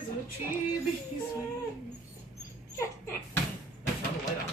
is a chibi sweet. Turn the light on.